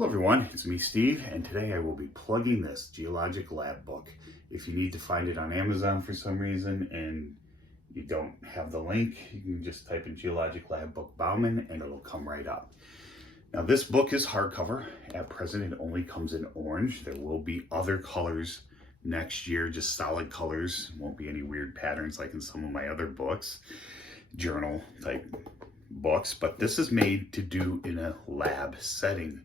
Hello everyone, it's me Steve, and today I will be plugging this geologic lab book. If you need to find it on Amazon for some reason and you don't have the link, you can just type in geologic lab book Bauman and it'll come right up. Now this book is hardcover. At present it only comes in orange. There will be other colors next year, just solid colors. Won't be any weird patterns like in some of my other books, journal type books, but this is made to do in a lab setting.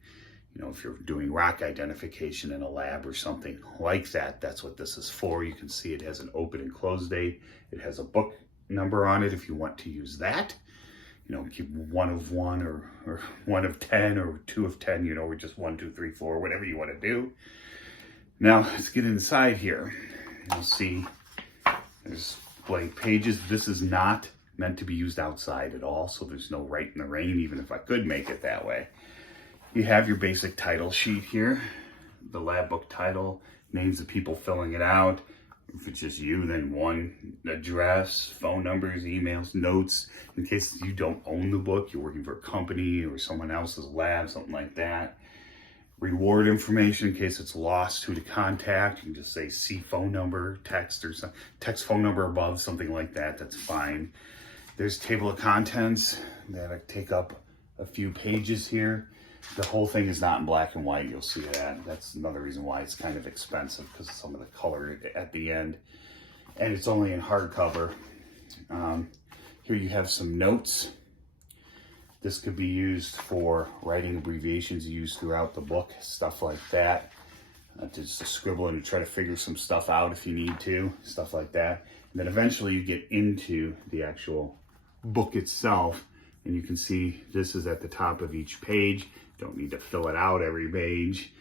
You know, if you're doing rock identification in a lab or something like that, that's what this is for. You can see it has an open and close date. It has a book number on it if you want to use that. You know, keep 1 of 1 or 1 of 10 or 2 of 10, you know, or just 1, 2, 3, 4, whatever you want to do. Now, let's get inside here. You'll see there's blank pages. This is not meant to be used outside at all, so there's no right in the rain, even if I could make it that way. You have your basic title sheet here, the lab book title, names of people filling it out. If it's just you, then one address, phone numbers, emails, notes, in case you don't own the book, you're working for a company or someone else's lab, something like that. Reward information in case it's lost, who to contact. You can just say see phone number, text or some text phone number above, something like that, that's fine. There's table of contents that take up a few pages here. The whole thing is not in black and white, you'll see that. That's another reason why it's kind of expensive, because of some of the color at the end. And it's only in hardcover. Here you have some notes. This could be used for writing abbreviations you use throughout the book, stuff like that. Just to scribble and try to figure some stuff out if you need to, stuff like that. And then eventually you get into the actual book itself, and you can see this is at the top of each page. Don't need to fill it out every page.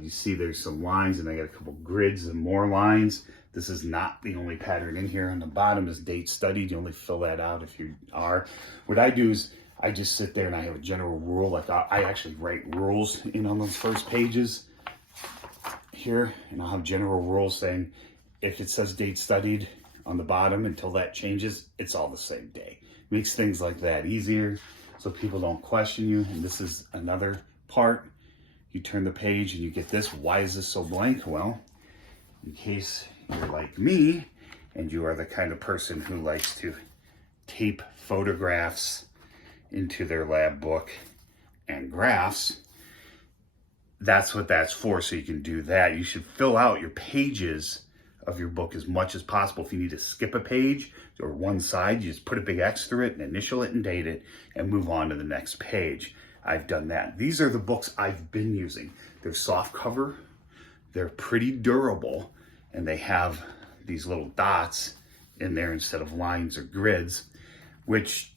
You see there's some lines, and I got a couple grids and more lines. This is not the only pattern in here. On the bottom is date studied. You only fill that out if you are. What I do is I just sit there and I have a general rule. Like I actually write rules in on those first pages here, and I'll have general rules saying if it says date studied on the bottom until that changes, it's all the same day. Makes things like that easier so people don't question you. And this is another part. You turn the page and you get this. Why is this so blank? Well, in case you're like me and you are the kind of person who likes to tape photographs into their lab book and graphs, that's what that's for. So you can do that. You should fill out your pages of your book as much as possible. If you need to skip a page or one side, you just put a big X through it and initial it and date it and move on to the next page. I've done that. These are the books I've been using. They're soft cover, they're pretty durable, and they have these little dots in there instead of lines or grids, which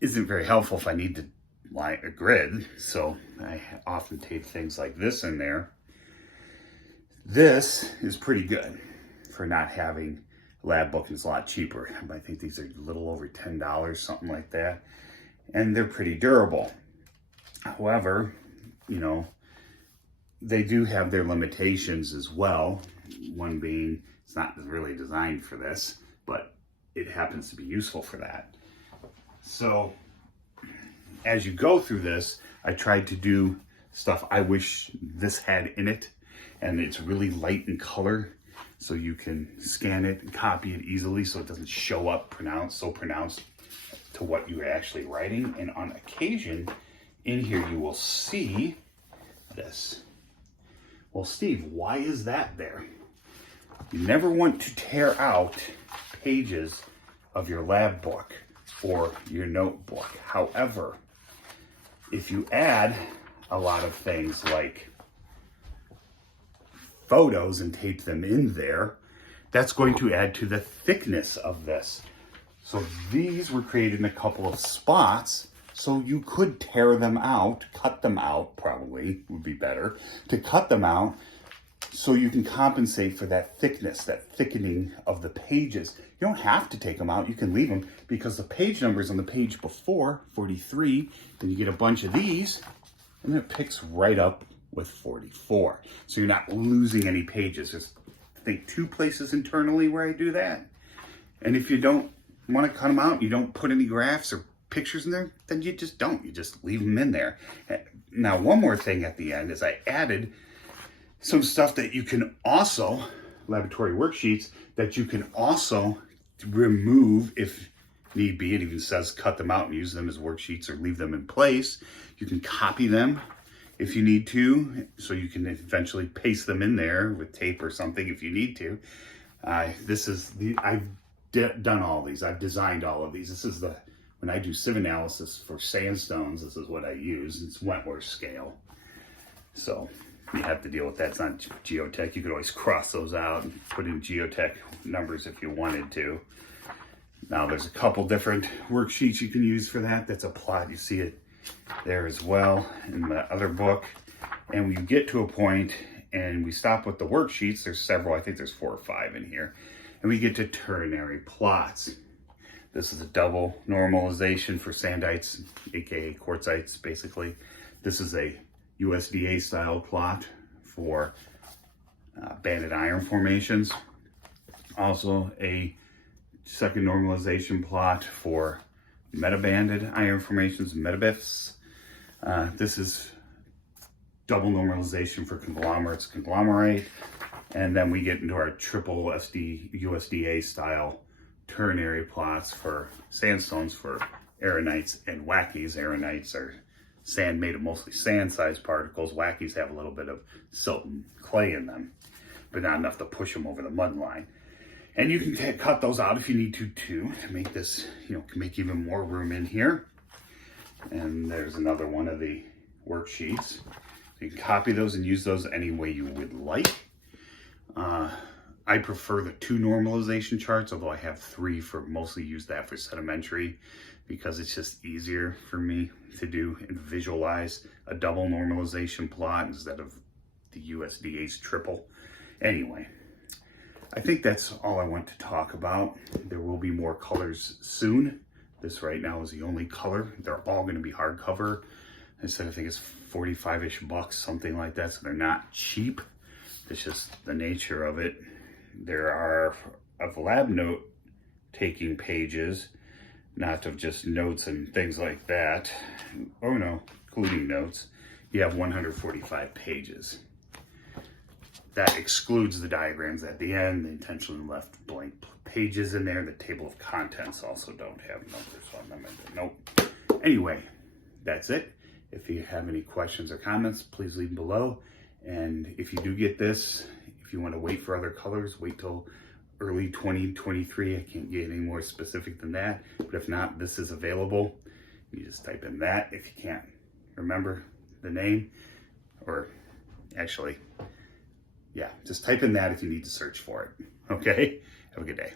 isn't very helpful if I need to line a grid. So I often tape things like this in there. This is pretty good for not having a lab book. It's a lot cheaper. I think these are a little over $10, something like that. And they're pretty durable. However, you know, they do have their limitations as well. One being, it's not really designed for this, but it happens to be useful for that. So as you go through this, I tried to do stuff I wish this had in it, and it's really light in color, so you can scan it and copy it easily so it doesn't show up so pronounced to what you're actually writing. And on occasion, in here you will see this. Well, Steve, why is that there? You never want to tear out pages of your lab book or your notebook. However, if you add a lot of things like photos and tape them in there, that's going to add to the thickness of this. So these were created in a couple of spots, so you could tear them out, cut them out, probably would be better to cut them out so you can compensate for that thickness, that thickening of the pages. You don't have to take them out, you can leave them, because the page numbers on the page before, 43, then you get a bunch of these, and it picks right up with 44. So you're not losing any pages. There's, I think, 2 places internally where I do that. And if you don't want to cut them out, you don't put any graphs or pictures in there, then you just don't. You just leave them in there. Now, one more thing at the end is I added some stuff that you can also, laboratory worksheets, that you can also remove if need be. It even says cut them out and use them as worksheets or leave them in place. You can copy them if you need to, so you can eventually paste them in there with tape or something if you need to. I've done all these. I've designed all of these. This is when I do sieve analysis for sandstones, this is what I use. It's Wentworth scale. So you have to deal with that. It's not geotech. You could always cross those out and put in geotech numbers if you wanted to. Now there's a couple different worksheets you can use for that. That's a plot. You see it there as well in the other book. And when you get to a point and we stop with the worksheets, there's several, I think there's 4 or 5 in here, and we get to ternary plots. This is a double normalization for sandites, aka quartzites, basically. This is a USDA style plot for banded iron formations. Also a second normalization plot for metabanded iron formations, metabifs. This is double normalization for conglomerates, conglomerate. And then we get into our triple USDA style ternary plots for sandstones for aeronites and wackies. Aeronites are sand made of mostly sand-sized particles. Wackies have a little bit of silt and clay in them, but not enough to push them over the mud line. And you can cut those out if you need to make this, make even more room in here. And there's another one of the worksheets. So you can copy those and use those any way you would like. I prefer the 2 normalization charts, although I have 3 for mostly use that for sedimentary because it's just easier for me to do and visualize a double normalization plot instead of the USDA's triple. Anyway, I think that's all I want to talk about. There will be more colors soon. This right now is the only color. They're all going to be hardcover. I said I think it's 45-ish bucks, something like that. So they're not cheap. It's just the nature of it. There are of lab note taking pages, not of just notes and things like that. Oh no, including notes. You have 145 pages. That excludes the diagrams at the end. They intentionally left blank pages in there. The table of contents also don't have numbers on them. Nope. Anyway, that's it. If you have any questions or comments, please leave them below. And if you do get this, if you want to wait for other colors, wait till early 2023. I can't get any more specific than that. But if not, this is available. You just type in that if you can't remember the name. Or actually, yeah, just type in that if you need to search for it. Okay? Have a good day.